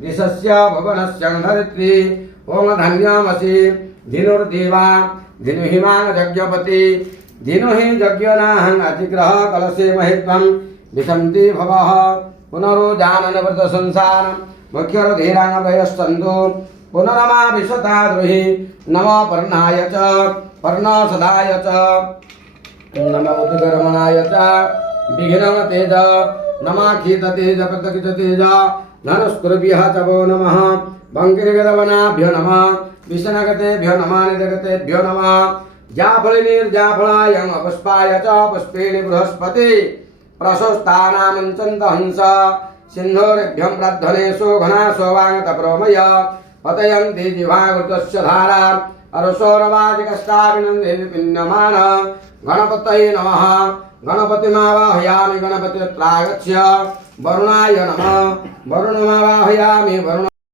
दिशस्य भुवनस्य धरित्री ओम धन्यमसि धिनुर्देवा धिनुहिमान् यज्ञपति धिनुहि यज्ञनाहं अतिग्रह कलशे महित्वं विशन्ति भवः पुनरुजानन व्रत संसार मुख्यरुधिराङ्गभयस्तन्तु पुनरमा विशता द्रुहि नमो पर्णाय च पर्णसदाय च नमो उद्गरमणाय च विघ्नं तेज नमाखित तेज प्रतकित तेज धनुष्कुर्भ्यः च वो नमः बङ्किरगदवनाभ्यो नमः विष्णगतेभ्यो नमः निजगतेभ्यो नमः जाफलिनीर्जाफलाय पुष्पाय च पुष्पेण बृहस्पति प्रशस्तानामञ्चन्त हंस सिन्धोरेभ्यं प्रध्वनेषु घनासो वाङ्गतप्रोमय पतयन्ति जिह्वाघृतस्य धारा अरुसौरवाजिकष्टाभिनन्दे विपिन्यमान गणपतये नमः गणपतिमावाहयामि गणपतित्रागच्छ वरुणाय नमः वरुणमावाहयामि वरुण